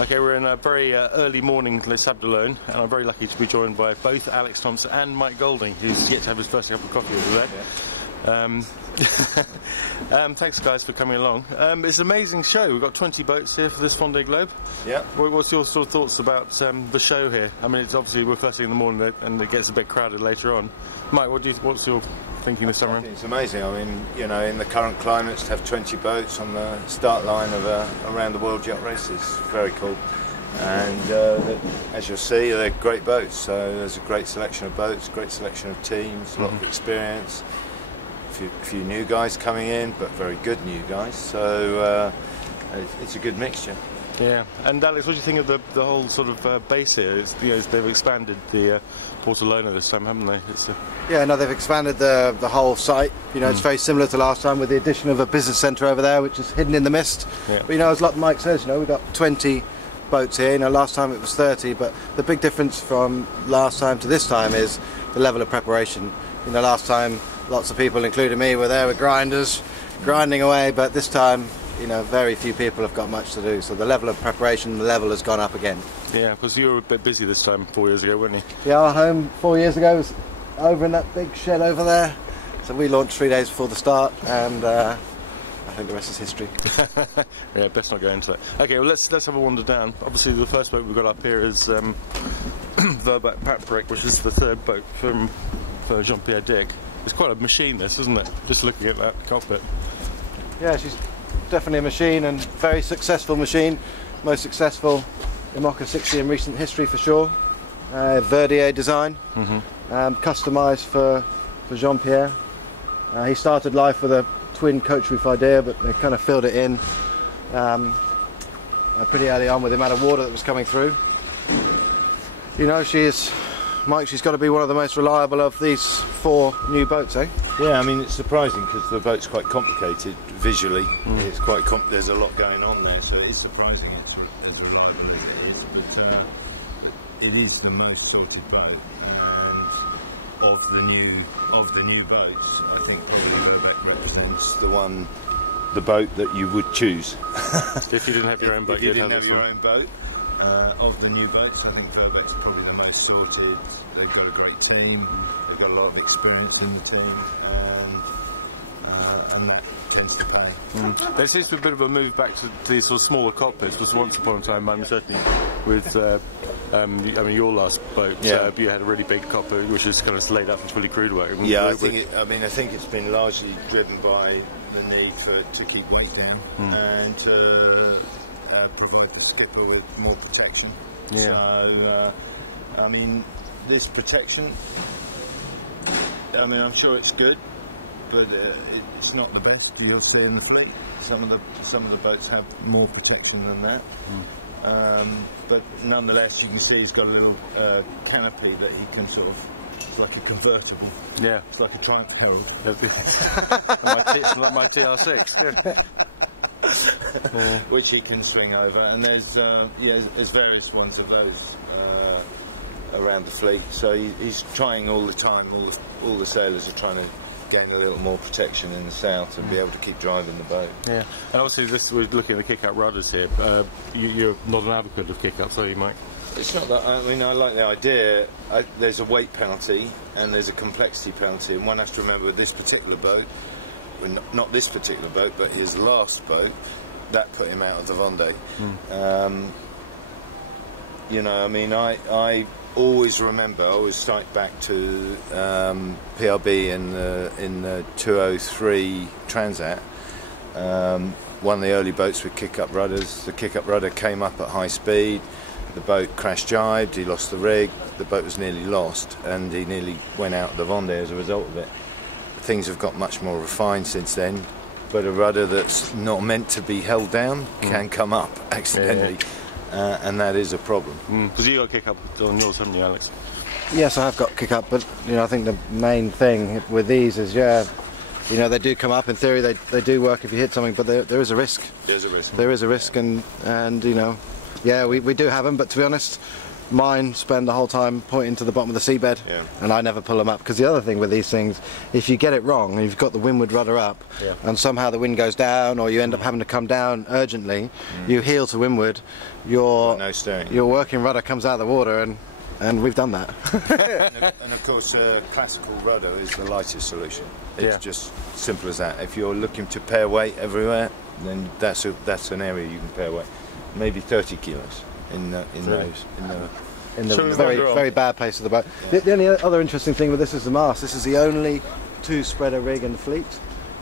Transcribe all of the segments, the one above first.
Okay, we're in a very early morning Les Sables d'Olonne, and I'm very lucky to be joined by both Alex Thomson and Mike Golding, who's yet to have his first cup of coffee over there. Thanks guys for coming along. It's an amazing show. We've got 20 boats here for this Vendee Globe. Yeah. What's your sort of thoughts about the show here? I mean, it's obviously we're first thing in the morning and it gets a bit crowded later on. Mike, what's your thinking this time around? It's amazing. I mean, you know, in the current climates, to have 20 boats on the start line of a around the world yacht race is very cool. And as you'll see, they're great boats. So there's a great selection of boats, great selection of teams, a lot of experience. A few new guys coming in, but very good new guys. So it's a good mixture. Yeah. And Alex, what do you think of the whole sort of base here? It's, you know, they've expanded the Port Olona this time, haven't they? Yeah, no, they've expanded the whole site. You know, it's very similar to last time with the addition of a business centre over there, which is hidden in the mist. Yeah. But you know, as like Mike says, you know, we've got 20 boats here. You know, last time it was 30, but the big difference from last time to this time is the level of preparation. You know, last time lots of people, including me, were there with grinders, grinding away, but this time, you know, very few people have got much to do. So the level of preparation, the level has gone up again. Yeah, because you were a bit busy this time 4 years ago, weren't you? Yeah, our home 4 years ago was over in that big shed over there. So we launched 3 days before the start, and I think the rest is history. Yeah, best not go into it. Okay, well let's have a wander down. Obviously, the first boat we've got up here is the Patrick, which is the third boat for Jean-Pierre Dick. It's quite a machine, this, isn't it? Just looking at that cockpit. Yeah, she's definitely a machine, and very successful machine. Most successful IMOCA 60 in recent history for sure. Vendee design, customised for Jean-Pierre. He started life with a twin coach roof idea, but they kind of filled it in pretty early on with the amount of water that was coming through. You know, Mike, she's got to be one of the most reliable of these 4 new boats, eh? Yeah, I mean, it's surprising because the boat's quite complicated visually. It's quite there's a lot going on there, so it is surprising actually as reliable as it is. But it is the most sorted boat of the new boats. I think probably that represents the boat that you would choose. If you didn't have your own boat, if you didn't have your own boat. Of the new boats, I think Verbeck's probably the most sorted. They've got a great team, they've got a lot of experience in the team, and that tends to pay. There seems to be a bit of a move back to these sort of smaller cockpits, because once upon a time, I'm certainly with, I mean, your last boat, you had a really big cockpit, which is kind of laid up for fully crewed work. Yeah, I think it's been largely driven by the need for it to keep weight down and to provide the skipper with more protection. Yeah. So, I mean, this protection, I mean, I'm sure it's good, but it's not the best you'll see in the fleet. Some of the boats have more protection than that. But nonetheless, you can see he's got a little canopy that he can sort of, it's like a convertible. Yeah. It's like a Triumph Herald. Like my TR6. Which he can swing over, and there's various ones of those around the fleet. So he's trying all the time. All the sailors are trying to gain a little more protection in the sail to be able to keep driving the boat. Yeah, and obviously we're looking at the kick-up rudders here. You're not an advocate of kick-ups, are you, Mike? It's not that. I mean, I like the idea. There's a weight penalty and there's a complexity penalty, and one has to remember with this particular boat. Not this particular boat, but his last boat, that put him out of the Vendee. You know, I mean, I always remember, I always cite back to PRB in the 203 Transat, one of the early boats with kick-up rudders. The kick-up rudder came up at high speed, the boat crash-jibed, he lost the rig, the boat was nearly lost, and he nearly went out of the Vendee as a result of it. Things have got much more refined since then, but a rudder that's not meant to be held down can come up accidentally, and that is a problem. Because you got kick up on yours, haven't you, Alex? Yes, I have got kick up, but you know, I think the main thing with these is, you know, they do come up in theory, they do work if you hit something, but there is a risk. There's a risk. There is a risk, and you know, yeah, we do have them, but to be honest, Mine spend the whole time pointing to the bottom of the seabed, and I never pull them up. Because the other thing with these things, if you get it wrong and you've got the windward rudder up, and somehow the wind goes down, or you end up having to come down urgently, you heel to windward, your working rudder comes out of the water, and we've done that. and of course, classical rudder is the lightest solution. It's just simple as that. If you're looking to pair weight everywhere, then that's an area you can pair weight. Maybe 30 kilos in the very bad pace of the boat. The only other interesting thing with this is the mast. This is the only two-spreader rig in the fleet.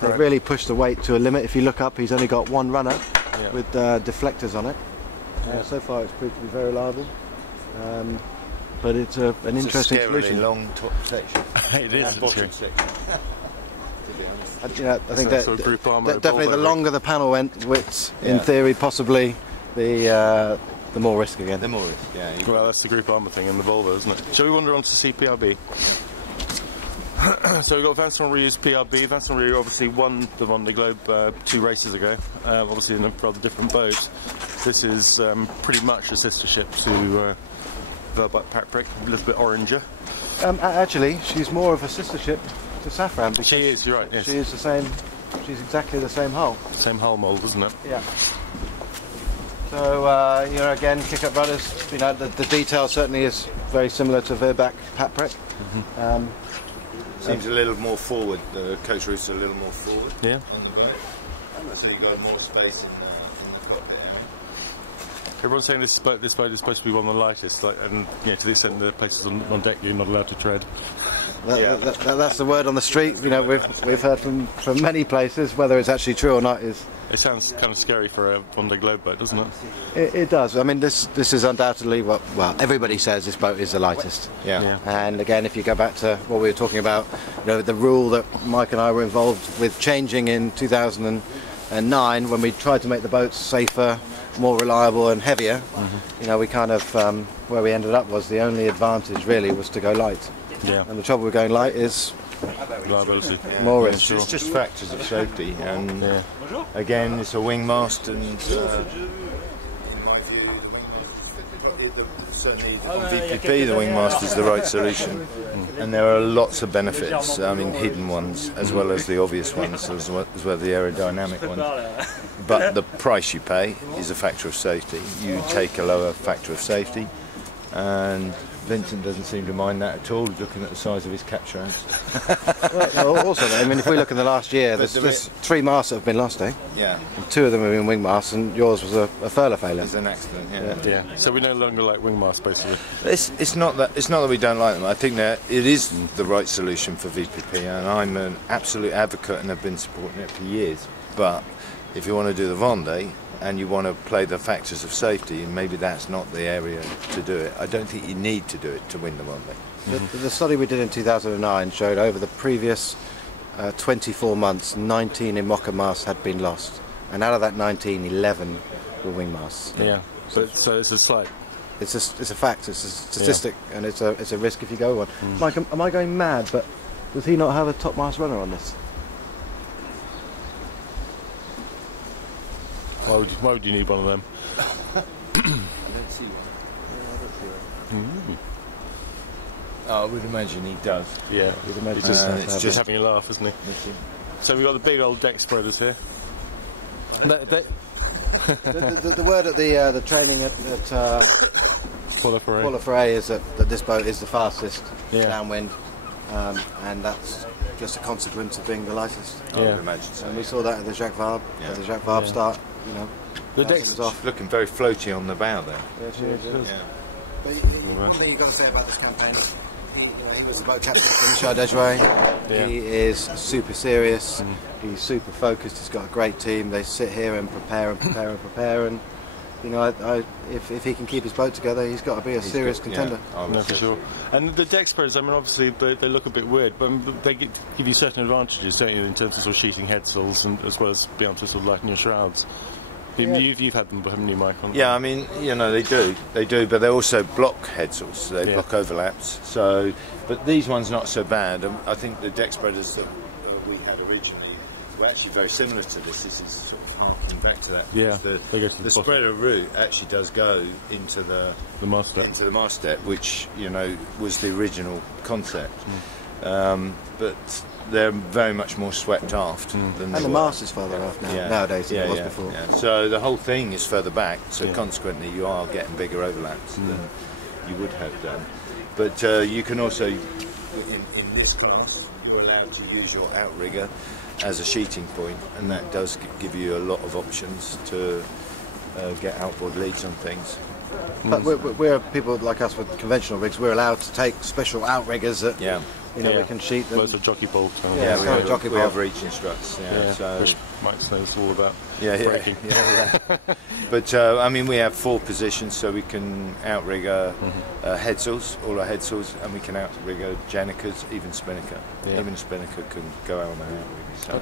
They've really pushed the weight to a limit. If you look up, he's only got one runner with deflectors on it. So far, it's proved to be very reliable. But it's an interesting solution. Long top section. It is. Bottom section. I think that definitely the longer the panel width, in theory, possibly the more risk again. The more risk, yeah. Well, that's the group armour thing in the Volvo, isn't it? Shall we wander on to CPRB? So we've got Vincent Rieu's PRB. Vincent Rieu obviously won the Vendee Globe 2 races ago, obviously in a rather different boat. This is pretty much a sister ship to Vendee Globe, a little bit oranger. Actually, she's more of a sister ship to Safran. She is, you're right, yes. She is the same, she's exactly the same hull. Same hull mould, isn't it? Yeah. So, again, kick-up rudders, the detail certainly is very similar to Vendee Globe. Seems a little more forward, the coach roof's a little more forward. Yeah. So you've got more space in the cockpit. Everyone's saying this boat is supposed to be one of the lightest, and to the extent that places on deck you're not allowed to tread. That's the word on the street. We've heard from many places. Whether it's actually true or not is. It sounds kind of scary for a Vendee Globe boat, doesn't it? It does. I mean, this is undoubtedly well, everybody says this boat is the lightest. Yeah. And again, if you go back to what we were talking about, the rule that Mike and I were involved with changing in 2009 when we tried to make the boats safer, more reliable and heavier, we kind of where we ended up was the only advantage really was to go light. Yeah. And the trouble with going light is reliability. More risk. It's just factors of safety, and again, it's a wing mast, and certainly on VPP the wing mast is the right solution, and there are lots of benefits. I mean, hidden ones as well as the obvious ones, as well as the aerodynamic ones. But the price you pay is a factor of safety. You take a lower factor of safety, and Vincent doesn't seem to mind that at all, looking at the size of his capture house. Also, I mean, if we look in the last year, there's 3 masts that have been lost, Yeah. And 2 of them have been wing masts, and yours was a furler failure. It's an accident, yeah. So we no longer like wing masts, basically. It's not that we don't like them. I think that it is the right solution for VPP, and I'm an absolute advocate and have been supporting it for years. But if you want to do the Vendee, and you want to play the factors of safety, and maybe that's not the area to do it. I don't think you need to do it to win the Vendee. The study we did in 2009 showed over the previous 24 months, 19 IMOCA masts had been lost, and out of that 19, 11 were wing masts. Yeah. So it's a slight. It's a fact. It's a statistic, and it's a risk if you go one. Mike, am I going mad? But does he not have a topmast runner on this? Why would you need one of them? I don't see one. I would imagine he does. Yeah, he's just having a laugh, isn't he? So we've got the big old deck spreaders here. The word at the training at Poulain is that this boat is the fastest downwind, and that's just a consequence of being the lightest. I would imagine so. And we saw that at the Jacques Vabre. At the Jacques Vabre start, the deck's off, looking very floaty on the bow there. Yeah, she is. Yeah. But one thing you've got to say about this campaign is he was the boat captain for Michel Desjouet. He is super serious. He's super focused. He's got a great team. They sit here and prepare and prepare and prepare. And if he can keep his boat together, he's got to be a serious contender. No, for sure. And the deck spreaders, I mean, obviously they look a bit weird, but they give you certain advantages, don't you, in terms of sort of sheeting headsails, and as well as being able to sort of lighten your shrouds. You've had them, haven't you, Mike? Yeah, I mean, they do, but they also block headsails, so they block overlaps. So, but these ones not so bad. I think the deck spreaders that we had originally well, actually very similar to this. This is sort of harking back to that. Yeah, The spreader route actually does go into the masthead, which was the original concept. But they're very much more swept aft than and the mast is further aft nowadays than it was before. Yeah. So the whole thing is further back. So consequently, you are getting bigger overlaps than you would have done. But you can also, in this class, you're allowed to use your outrigger as a sheeting point, and that does give you a lot of options to get outboard leads on things. But we're people like us with conventional rigs. We're allowed to take special outriggers that we can sheet them. Well, it's a jockey pole. We have reaching struts. So which Mike knows all about. Breaking. But I mean, we have 4 positions, so we can outrigger headsails, all our headsails, and we can outrigger janicas, even spinnaker. Even spinnaker can go out on an outrigger. So.